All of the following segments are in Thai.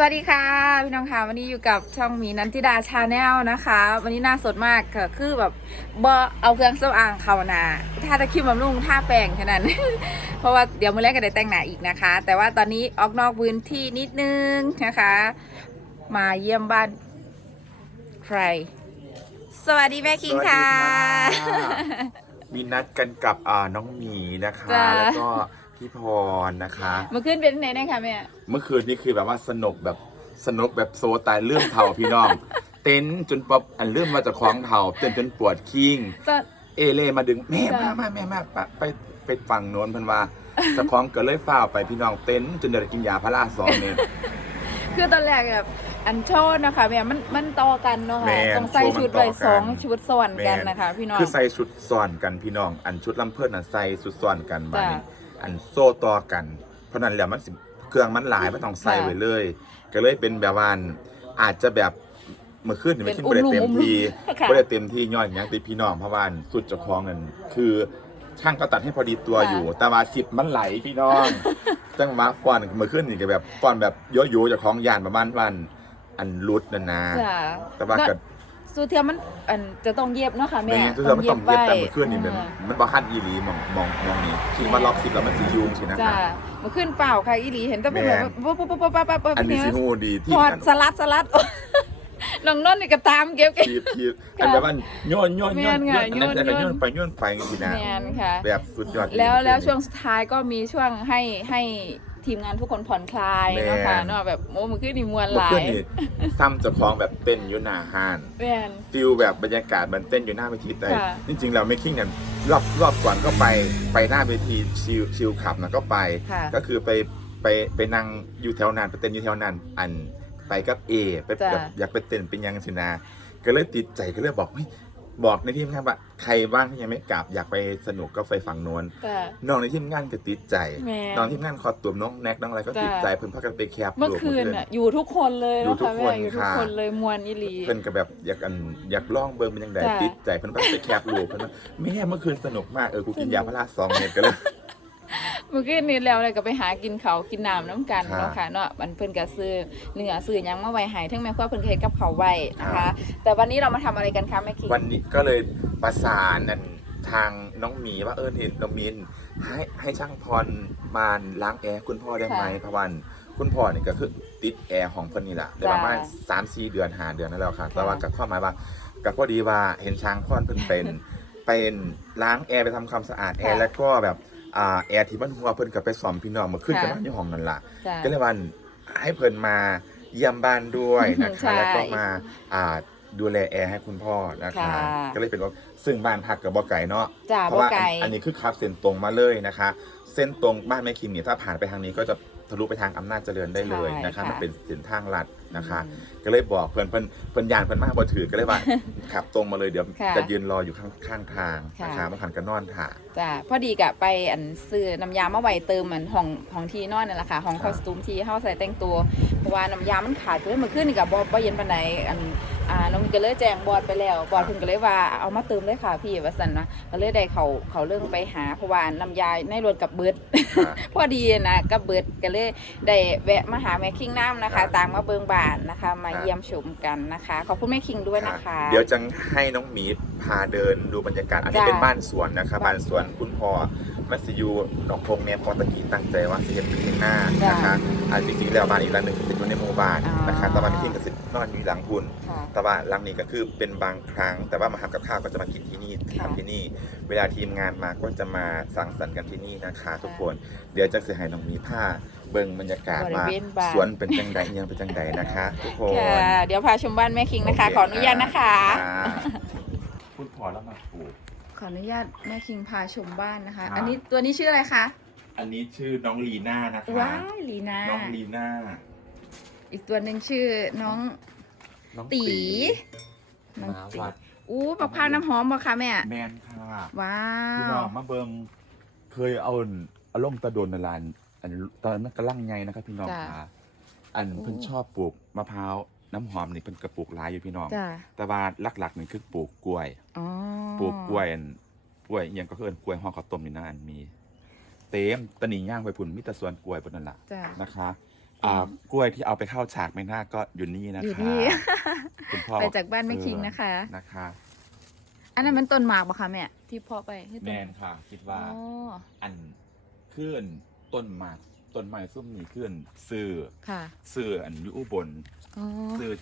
สวัสดีค่ะพี่น้องค่ะวันนี้อยู่กับช่องหมีนันทิดาชาแนลนะคะ วันนี้หน่าสดมากค่ะคือแบบบอเอาเครื่องสำอางเข้าหนาถ้าตะคริมบำรุงท่าแปรงแค่นั้น เพราะว่าเดี๋ยวมื้อแรกก็ได้แต่งหน้าอีกนะคะ แต่ว่าตอนนี้ออกนอกพื้นที่นิดนึงนะคะ มาเยี่ยมบ้านใคร สวัสดีแม่คิงค่ะสวัสดีค่ะมีนัดกันกับอ่าน้องหมีนะคะจ้าแล้วก็ พี่พรนะคะ เมื่อคืนเป็นไหนนะคะแม่ เมื่อคืนนี้คือแบบว่าสนุกแบบสนุกแบบโซตายเรื่องเท่าพี่น้อง เต้นจนปอบอันเรื่องมาจากคล้องเท่าเต้นจนปวดคิงจะ เอเล่มาดึงแม่จ้ะ มามาแม่มาไปไปไปฝั่งโน้นเพันว่าเจะคล้าของก็เลยฝ้าวไปพี่น้องเต้นจนเดือดกินยาพาราสองเนี่ย คือตอนแรกแบบอันโชดนะคะแม่มันมันต่อกันเนาะแม่ค่ะนต้องใส่ชุดไว้โชว์มันต่อกัน สองชุดส่วนกันนะคะ พี่น้อง คือใส่ชุดซ้อนกันพี่น้อง อันชุดลำเพิ่นน่ะใส่ชุดซ้อนกันบาดนี้จ้ะ อันโซ่ต่อกัน เพราะนั้นแล้วมันสิเครื่องมันหลายมันต้องใส่ค่ะไว้เลย ก็เลยเป็นแบบว่าอาจจะแบบเมื่อคืนนี่ไม่เป็นคิดบ่ได้เต็มอุ้มๆที่ค่ะบ่ได้เต็มที่ย้อนอย่างติพี่น้องเพราะว่าสุดเจ้าของนั่นคือช่างก็ตัดให้พอดีตัวอยู่ แต่ว่าสิบมันไหลพี่น้องจังหวะฟ้อนเมื่อคืนนี่ก็แบบฟ้อนแบบโยโย่เจ้าของยานประมาณวันอันรุดนั่นนะจ้ะแต่ว่าก็ สูเทียมมันอันจะต้องเย็บเนาะค่ะแม่แม่ทุกคนมันต้องเย็บแต่เมื่อคืนนี่มันอ่ามันบ่ฮัดอีหลีมองมองมองนี่ที่ว่าล็อกสิบแล้วมันสิยุงสินะคจ้ะรับเมื่อคืนเปล่าค่ะอีหลีเห็นแต่เป็นแม่แบบปุ๊บปุ๊บปุ๊บปุ๊บปุ๊บปุ๊บปุ๊บอันนี้สิฮู้ดีที่พอดกันสลัดสลัดน้องนนท์นี่ก็ตามเก็บเก็บทีบทีบค่ะอันแบบว่าโยนโยนโยนแม่นโยค่ะนอันนั้นแต่ก็โยนโยนไปโยนไปสินะแมนค่ะแบบสุดยอดแล้วแล้วจริๆช่วงสุดท้ายก็มีช่วงให้ให้ ทีมงานทุกคนผ่อนคลายแม่เนาะค่ะเนาะแบบโอ้มันขึ้นนี่มวนหเมื่อลาคืนยนี่ซ้ำเจะคลองแบบเต้นอยู่หน้าห้านแมนฟิลแบบบรรยากาศมันเต้นอยู่หน้าเวทีแต่ค่ะจริงๆเราไม่คิงกันรอบรอบก่อนก็ไปไปหน้าเวทีชิลชิลขับนะก็ไปค่ะก็คือไปไปไปนั่งอยู่แถวนั้นไปเต้นอยู่แถวนั้นอันไปกับเอไปจ้ะแบบอยากไปเต้นเป็นยังสินะก็เลยติดใจก็เลยบอกเฮ้ย บอกในทีมงานว่าใครบ้างที่ยังไม่กลับอยากไปสนุกก็ไปฝั่งโน้นแต่น้องในทีมงานก็ติดใจ แม่ น้องทีมงานคอตุ่มน้องแน็กน้องอะไรก็จ้ะติดใจเพิ่นพากันไปแคปเมื่อรูปคืนเพิ่ อะอยู่ทุกคนเลยอยู่เนาะทุกค่ะคแม่นอยู่ทุกค่ะ คนเลยมวนอีหลี เพิ่นก็แบบอยากอันอยากลองเบิ่งเป็นยังไงจ้ะ ติดใจเพิ่นพากันไปแคปรูปเพิ่นว่าแม่เมื่อคืนสนุกมากเออกูกินสนุกยาพาราสองเม็ดก็เลย เมื่อคืนนี้แล้วเลยก็ไปหากินเขาวกินน้ำน้ำกันค่ะเนาะค่ะเนาะมันเพิ่นก็ซื้อเนื้อซื้อหยังมาไว้ให้ทั้งแม่ครัวเพิ่นก็เฮ็ดกับเขาวไว้นะคะค่ะแต่วันนี้เรามาทำอะไรกันคะแม่คิงวันนี้ก็เลยประสานนั่นทางน้องหมีว่าเออเห็นน้องมินให้ให้ช่างพรมาล้างแอร์คุณพ่อได้ไหมเพราะวันคุณพ่อนี่ก็คือติดแอร์ของเพิ่นนี่แหละได้ประมาณสามสี่เดือนห้าเดือนนั่นแล้วค่ะแต่ว่ากับข้อหมายว่ากับพอดีว่าเห็นช้างพรเพิ่นเป็น เป็นล้างแอร์ไปทำความสะอาดแอร์แล้วก็แบบ อ่าแอร์ที่บ้านหัวเพิ่นก็ไปสอมพี่น้องมาขึ้นกันที่ห้องนั่นล่ะจ้ะ ก็เลยวันให้เพิ่นมาเยี่ยมบ้านด้วยนะใช่คะแล้วก็มาอ่าดูแลแอร์ให้คุณพ่อนะคะ ค่ะ ก็เลยเป็นว่าซึ่งบ้านพักกับบ่อไก่เนาะ จ้าเพบ่ราะว่าไก่ อันอันนี้คือขับเส้นตรงมาเลยนะคะ เส้นตรงบ้านแม่คิมเนี่ยถ้าผ่านไปทางนี้ก็จะทะลุไปทางอำนาจเจริญได้เลยนะคะใช่ค่ะ มันเป็นเส้นทางลัด นะคะอืมก็เลยบอกเพื่อนเพื่อนเพื่อนยานเพื่อนมากบ่ถือก็เลยว่าขับตรงมาเลยเดี๋ยวค่ะจะยืนรออยู่ข้างข้างทางนะคะค่ะมาผ่านกันนอนถ่า จ้ะพอดีกะไปอันซื้อน้ำยามาไว้เติมเหมือนห้องห้องที่นอนนั่นแหละค่ะห้องคครับอสตูมที่เฮาใส่แต่งตัวเพราะว่าน้ำยามันขาดเลยเมื่อคืนนี่ก็บ่บ่เย็นปานใดอัน อ่าน้องก็เลยแจ้งบอดไปแล้ว บอดเพิ่นก็เลยว่าเอามาเติมเลยค่ะพี่ว่าซั่นนะก็เลยได้เขาเขาเรื่องไปหาเพราะว่าน้ำยาในรถกับเบิดค่ะพอดีนะกับเบิดก็เลยได้แวะมาหาแม่คิงน้ำนะครัคะบตามมาเบิงบ้านนะคะมาครับเยี่ยมชมกันนะคะขอบคุณแม่คิงด้วยนะคะ เดี๋ยวจะให้น้องหมีพาเดินดูบรรยากาศอันนี้จ้ะเป็นบ้านสวนนะคะบ้าบ้านนสสววนนคุณพ่อ มัสยูหนองพงเนี่ยพอตะกี้ตั้งใจว่าสิเห็นเป็นข้างหน้าจ้ะนะคะอันจริงๆแล้วบ้านอีกหลังหนึ่งคืออยู่ในหมู่บ้านอ่านนะคะแต่ว่าไม่ทิ้งกับสินอนอยู่หลังคุณค่ะแต่ว่าหลังนี้ก็คือเป็นบางครั้ง แต่ว่ามาทำกับข้าวก็จะมากินที่นี่ค่ะทำที่นี่ เวลาทีมงานมาก็จะมาสังสรรค์กันที่นี่นะคะ ทุกคนเดี๋ยวจะเสียหายน้องหมีผ้าเบิ่งบรรยากาศบริว่าเวณบ้านสวนเป็นจังใดอิหยังเป็นจังใดนะคะทุกคนค่ะเดี๋ยวพาชมบ้านแม่คิงนะคะโเขออนุญาตนะคะค่ะคุณพ่อแล้วมาปลูก ขออนุญาตแม่คิงพาชมบ้านนะคะครับอันนี้ตัวนี้ชื่ออะไรคะ อันนี้ชื่อน้องลีน่านะคะว้ายลีนาน้องลีน่า อีกตัวหนึ่งชื่อน้องน้องตีหน้องมาตีวัดอู้มะพร้าวน้ำหอมบ่คะแม่ แมนค่ะ ว้าพี่วน้องมาเบิงเคยเอาอารมณ์ตะโดนในลานอันตอนนั้นกำลังไงนะครับพี่น้องจ้ะค่ะอันโอ้เพิ่นชอบปลูกมะพร้าว น้ำหอมนี่เพิ่นกระปลูกหลายอยู่พี่น้อง จ้ะแต่ว่าหลักๆนี่คือปลูกกล้วย อ๋อปลูกกล้วยอันกล้วยอิหยังก็คืออันกล้วยห่อข้าวต้มนี่นะอันมี เต็มตะหนีย่างไปพุ่นมีแต่สวนกล้วยพุ่นนั่นล่ะจ้ะนะคะอ่ากล้วยที่เอาไปเข้าฉากไม่น่าก็อยู่นี่นะอยู่คะนี่ คุณพ่อไปจากบ้านแม่คิงนะคะเออนะคะ อันนั้นมันต้นหมากปะคะแม่ที่เพาะไปให้ต้แมนค่ะ คิดอ๋ว่าออันขึ้นต้นหมาก ต้นไม้ซุ่มนี่ขึ้นสื่อค่ะสื่ออันอยู่อุบลอ๋อสื่อ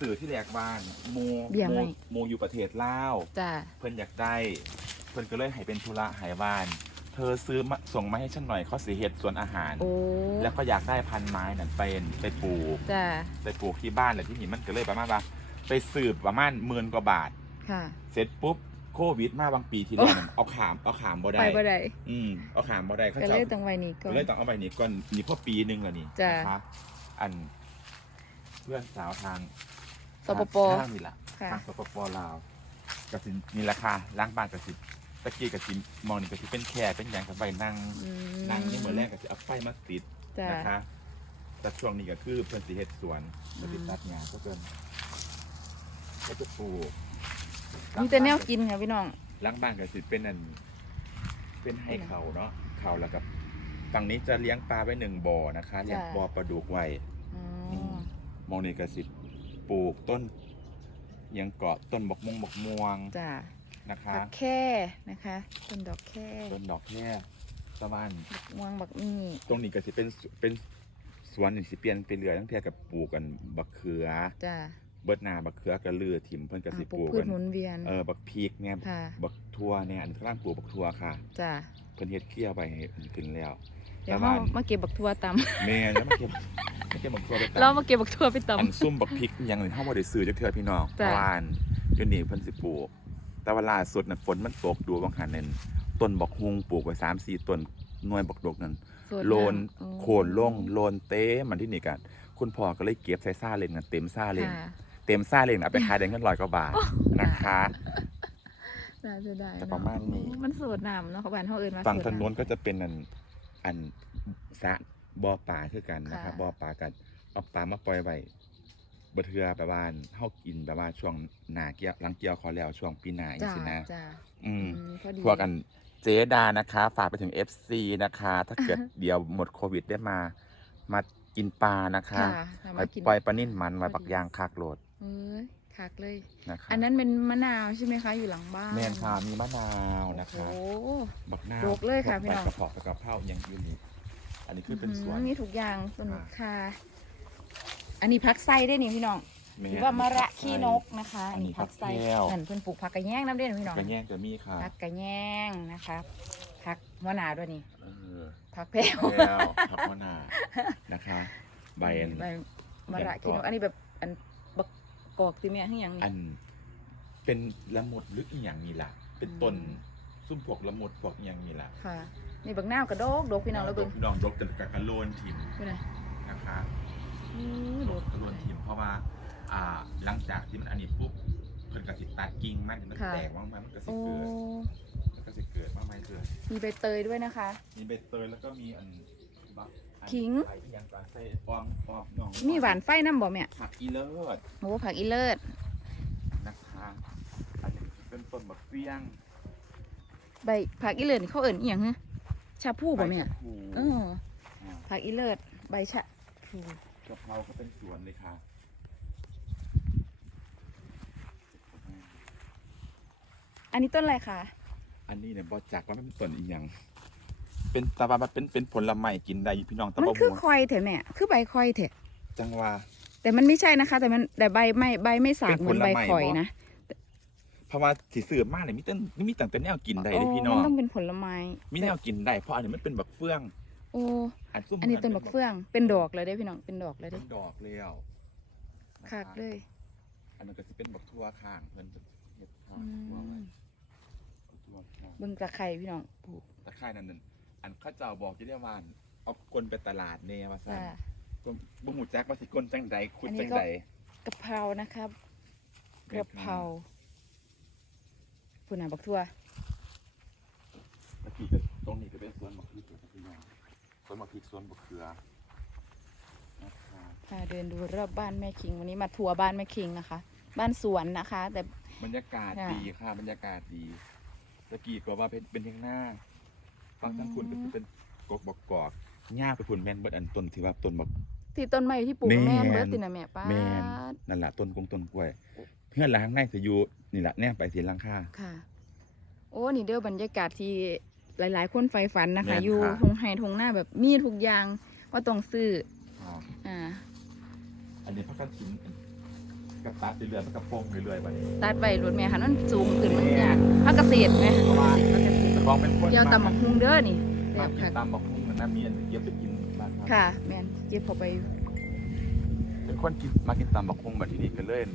สื่อที่แรกบ้านโมเบี่ยงโมไหม โมอยู่ประเทศลาว จ้ะเพิ่นอยากได้ เพิ่นก็เลยให้เป็นธุระหายบ้าน เธอซื้อมาส่งมาให้ฉันหน่อยเขาสีเห็ดสวนอาหาร โอ้แล้วก็อยากได้พันไม้นั่นเป็นไปปลูกจ้ะไปปลูกที่บ้านแหละที่นี่มันก็เลยประมาณว่า ไปสืบประมาณหมื่นกว่าบาท ค่ะ เสร็จปุ๊บ โควิดมาบางปีที่แล้วนั่นเอาขามเอาขามบ่ได้ไปบ่ได้อืมเอาขามบ่ได้เขาก็จะเลยต้องไว้นี่ก่อน เลยต้องเอาไปนี่ก่อนนี่พอปีหนึงแล้วนี่จ้ะ นะคะอัน เพื่อนสาวทางสปป ทางนี่แหละค่ะ ทางสปปลาวกสินี่ราคาล้างบ้านกสิตะกี้กสิมองนี่กสิเป็นแค่เป็นอย่างกับใบนั่งอืมนั่งนี่เหมือนแรกกสิเอาไฟมาติดจ้ะ นะคะ แต่ช่วงนี้ก็คือเพิ่นสิเฮ็ดสวนกสิตัดหญ้าก็เพิ่นก็จะปลูก มีแต่แนวกินค่ะพี่น้อง ล้างบ้านก็สิเป็นอัน เป็นให้เขาเนาะเขาแล้วกับฝั่งนี้จะเลี้ยงปลาไว้หนึ่งบ่อนะคะเลี้ยงจ้ะบ่อปลาดุกไว้อ๋ออืมมองนี่ก็สิปลูกต้นหยังเกาะต้นบกมงบกม่วงจ้ะนะคะผักแค่นะคะต้นดอกแค่ต้นดอกแค่ตะวันบักม่วงบักนี่ตรงนี้ก็สิเป็นสเป็นสวนนี่สิเปลี่ยนไปเรื่อยตั้งแต่กับปลูกกันบักเขือ จ้ะ เบิดหนาบักเขือก็เลือถิ่มเพิ่นก็อ่าสิปปลูลูกกพืชกันหมุนเวียน เออบักพริกเนี่ยค่ะ บักทั่วเนี่ยอันนี้กำลังปลูกบักทั่วค่ะ จ้ะเพิ่นเฮ็ดเกลี้ยวไปให้ขึ้นแล้วเดี๋ยวแต่เราว่ามาเก็บบักทั่วตแม่แล้วมาเก็บมาเก็บบักทั่วไปำตำเรามาเก็บบักทั่วไปต อันซุ่มบักพริกอหยังอื่นเฮาบ่ได้ซื้อจักเทื่อพี่น้องเพจ้ะราะว่าอันอยู่นี่เพิ่นสิปลูก แต่ว่าล่าสุดน่ะฝนมันตกดูบางหันนั่นต้นบักฮุงปลูกไว้3-4ต้นหน่วยบักดกนั่นำส่วโลนำอ๋อโคนลงโลนเต้มันที่นี่กัน คุณพ่อก็เลยเก็บใส่ซาเล้งกันเต็มซาเล้งค่ะ เต็มซาเล้งน่ะเอาไปขายได้เงินร้อยกว่าบาทนะคะ น่าจะได้แต่เนประมาณนี้ มันสดน้ำเนาะเขาบ้านเขาเอิ้นว่าฝั่งสถดนนก็จะเป็นอันอันสระบ่อปลาคือกันนะครับค่ะ บ่อปลากันเอาปลามาปล่อยไว้บ่เทือแบบว่าเฮากินแบบว่าช่วงหน้าเกี่ยวหลังเกี่ยวเขาแล้วช่วงปีหน้าจังจ้าซี่นะ จ้าอืม อืมพอดีพวกอันเจดานะคะ ฝากไปถึง FC นะคะ ถ้าเกิด เดี๋ยวหมดโควิดได้มา มากินปลานะคะค่ะทำไปมากินปล่อยปลานิ่นมันไว้พอดีปักยางคากโหลด เอ้ยคักเลย นะคะอันนั้นเป็นมะนาวใช่ไหมคะ อยู่หลังบ้านแมนค่ะมีมะนาวนะคะโอ้โห บักนาวโดกเลยค่ะพี่น้อง ใบกระเพาะกระเพรายังอยู่นี่อันนี้คือเป็นสวน มีทุกอย่างต้นอ่าค่ะอันนี้พักไส้ได้นี่พี่น้องแม่หรือว่ามะระขี้นกนะคะ อัอันนนี้นี้พักไส้ผักแก้ว นั่นเพิ่นปลูกผักกระแยงน้ำเด่นพี่น้องกระแยงจะมีค่ะผักกระแยงนะคะผักมะนาวด้วยนี่เออผักแพรวแก้วผักมะนาวนะคะ ใบอัน ใบมะระขี้นกแกงกรอบอันนี้แบบอันบั กกอกติเมียให้หยังนี่อันเป็นละมุดหรืออีหยังนี่ล่ะ เป็นต้นซุ่มพวกละมุดพวกอีหยังนี่ล่ะค่ะ นี่บักนาวกระโดกดกพี่น้องแล้วเบิ่งพี่น้องดกจนกะกะโลนทิมพี่น้องนะคะอู้ดกกะโลนทิมเพราะว่า อ่าหลังจากที่มันอันนี้ปุ๊บเพิ่นก็สิตัดกิ่งมันมันค่ะแตกว่างมันมันก็สิโอ้เกิดมันก็สิเกิดว่าไม่เกิด มีใบเตยด้วยนะคะ มีใบเตยแล้วก็มีอันบักอัน ขิง ใส่อีหยังก่อนใส่ปอมปอมน้องมีหวานไฟน้ำบ่แม่ผักอีเลิศโอ้ผักอีเลิศนะคะอันนี้เป็นต้นบักเฟี้ยงใบผักอีเลิศนี่เขาเอิ่นอีหยังฮะชาพูบ่แม่ใบชะพูเอออ่าผักอีเลิศใบชะพูกะเพราก็เป็นสวนเลยค่ะอันนี้ต้นอะไรคะ อันนี้เนี่ยบอจักว่ามันเป็นต้นอีหยัง เป็นตะวันมันเป็นเป็นผลไม้กินได้อยู่พี่น้องตะมันบะคือหัวคอยเถอะแม่คือใบคอยเถอะจังหวะ แต่มันไม่ใช่นะคะ แต่มันแต่ใบไม่ใบไม่สากเหมือนใบคอยนะเพราะว่าสีเสือมากเลยมีแต่มีแต่แต่แนวกินได้เลยพี่น้องมันต้องเป็นผลไม้มีแนวกินได้เพราะอันนี้มันเป็นบักเฟือง โอ้อันซุ่มอันนี้ต้นบักเฟืองเป็นดอกเลยได้อพี่น้องเป็นดอกเลยเป็ได้นดอกแล้วนะคะคักเลย อันนั้นก็จะเป็นบักทั่วข้างเพิ่นจะเฮ็ดข้างอืทั่วไว้มบักทั่วข้างเบิ่งตะไคร้พี่น้องปลูกตะไคร่นั่นนั่น อันเข้าเจ้าบอกจะได้ว่าอันเอากลไปตลาดเน่ว่าซั่นจ้าก็บ่ฮู้จักว่าสิกลจังใดขุดอันนี้จังก็ใดกะเพรานะครับกระเพราปุ่นน่ะบักทั่วตะกี้ก็ตรงนี้ก็เป็นสวนมะพริกอยู่ครับพี่น้องสวนมะพริกสวนมะเขือนะคะพาเดินดูรอบบ้านแม่คิง วันนี้มาทัวร์บ้านแม่คิงนะคะ บ้านสวนนะคะ แต่ บรรยากาศค่ะ ดีค่ะบรรยากาศดีตะกี้ก็ว่าเป็นเป็นเพียงหน้า ฟังทั้งคุณก็คือเป็นกกบอกกอกหญ้าไปพุ่นแม่นเบิดอันต้นที่ว่าต้นบักที่ต้นไม้ที่ปลูกแม่แม่นนเบิดตินะแม่ป้าแม่นดนั่นแหละต้นกงต้นกล้วยเพื่อนล้างในสิอยู่นี่แหละแนมไปสีลังค่าค่ะ โอ้นี่เด้อบรรยากาศที่หลาย ๆ คนใฝ่ฝันนะคะ แม่นอยู่ค่ะทงไฮทงหน้าแบบมีทุกอย่างว่าต้องซื้ออ่า อันนี้พักกันทิ้งกระตัดเรื่อยๆมันกระโปงเรื่อยๆไป ตัดไปรถแม่ค่ะมันสูงขึ้นมันยากพักเกษตรไหมเพราะว่าพักเกษตร ลองเป็นคนเดี๋ยวตำบักฮุงเด้อนี่แบมาบกินค่ะตามบักหุ่งมันน่ามีอันเก็บไปกินบ้านครับค่ะ แม่นเก็บเข้าไป เป็นคนกินมากินตามบักหุ่งแบบที่นี่ก็เล่น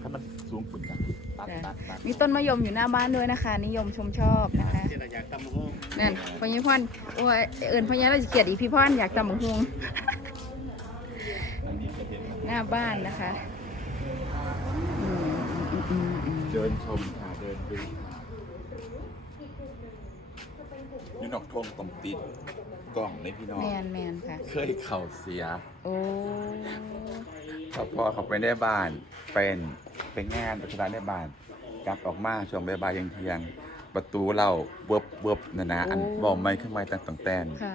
ถ้ามันสูงขึ้นกันตัดตัดตัดมีต้นมะยมอยู่หน้าบ้านด้วยนะคะ นิยมชมชอบนะคะที่เราอยากตำห้องนั่นพญพรโอ้ยเอิญพญเราจะเกลียดอีพี่พรอยากตำบักฮุงอันนี้จะเห็นหน้าบ้านนะคะอืมอืมอืมอืมเดินชมค่ะเดินดูอยู นอกทงตรงติดกล่องในพี่น้องแมนแมนค่ะ เคยเข่าเสียโอ้พอพอเขาไปได้บ้านเป็นเป็นงานปัจจุบันได้บ้านกลับออกมาช่วงบ่ายๆยังเที่ยงๆประตูเราเวิบเวิบนะนะอันบอกไม่ขึ้นมาตั้งตั้งแต่นค่ะ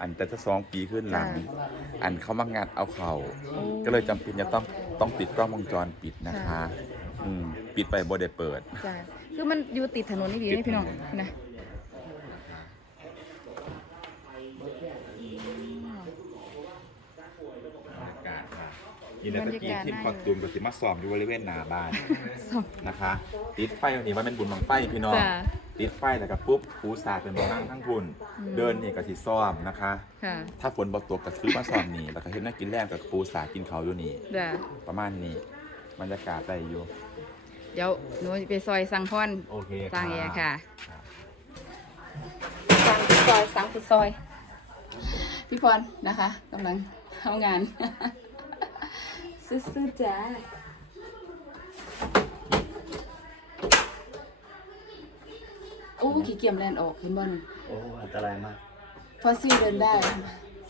อันแต่ถ้าสองปีขึ้นหลังค่ะอันเขามางัดเอาเขาโอ้ก็เลยจำเป็นจะต้องต้องติดกล้องวงจรปิดนะคะค่ะอืมปิดไปบ่ได้เปิดจ้ะคือมันอยู่ติดถนนนี่ดีติดนี่พี่น้องถนนนะ ยินดีตะกี้ทีมคอสตูมกับสิมาซ้อมอยู่บริเวณหน้าบ้านสองนะคะ ติดไฟวันนี้มันเป็นบุญบังไฟพี่น้อง จ้ะติดไฟแล้วก็ปุ๊บปูสาดเป็นบนั่งทั้งพุ่น อืม เดินนี่ก็สิซ้อมนะคะ ค่ะถ้าฝนบ่ตกก็คือมาซ้อมนี่แล้วก็เฮ็ดนักกินแรงกับปูสาดกินเขาวอยู่นี่ จ้ะประมาณนี้บรรยากาศได้อยู่ เดี๋ยวหนูไปซอยสังพรโอเคสร้างแอร์ค่ะรับ สังซอยสังซอย พี่พรนะคะกำลังทำงาน ซื้อๆจ้าโอ้ขี้เกียจแลนออกเห็นบอลโอ้อันตรายมากฟอสซิลเดินได้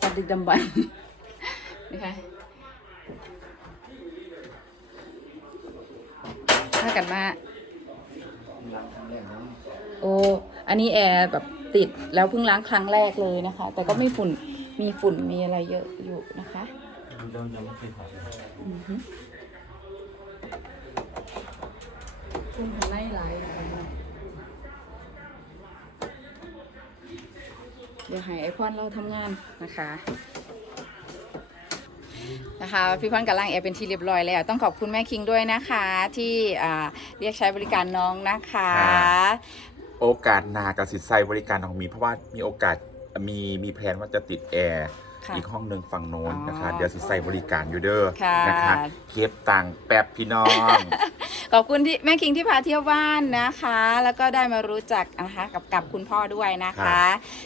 สัตว์ดึกดำบรรพ์นะคะถ้ากันมาล้างครั้งแรกนะโอ้ อันนี้แอร์แบบติดแล้วเพิ่งล้างครั้งแรกเลยนะคะ แต่ก็ไม่ฝุ่น มีฝุ่นมีอะไรเยอะอยู่นะคะ เรายังไม่เคยผ่านเลยอือฮึฝุ่นข้างในหลายเดี๋ยวให้ไอพอนเราทำงานนะคะนะคะพี่พอนกับล่างแอร์เป็นที่เรียบร้อยแล้ว ต้องขอบคุณแม่คิงด้วยนะคะ ที่เรียกใช้บริการน้องนะคะค่ะโอกาสนากับสิทธิ์ใส่บริการของมีเพราะว่ามีโอกาสมีมีแผนว่าจะติดแอร์ ค่ะอีกห้องหนึ่งฝั่งโน้นนะคะอ๋อเดี๋ยวสิใส่บริการอยู่เด้อค่ะนะคะเคปต่างค์แป๊บพี่น้อง ขอบคุณที่แม่คิงที่พาเที่ยวบ้านนะคะ แล้วก็ได้มารู้จักนะคะกับกับคุณพ่อด้วยนะคะ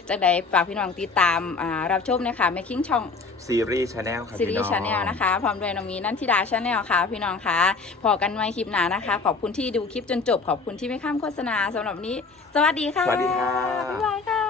จะได้ฝากพี่น้องติดตามอ่ารับชมนะคะแม่คิงช่องซีรีส์ชาแนลค่ะซีพี่รีน้อส์งชาแนลนะคะ พร้อมด้วยน้องมีนันทิดาชาแนลค่ะ พี่น้องคะพอกันไว้คลิปหน้านะคะ ขอบคุณที่ดูคลิปจนจบ ขอบคุณที่ไม่ข้ามโฆษณาสำหรับวันนี้ สวัสดีค่ะ สวัสดีค่ะ บ๊ายบายค่ะ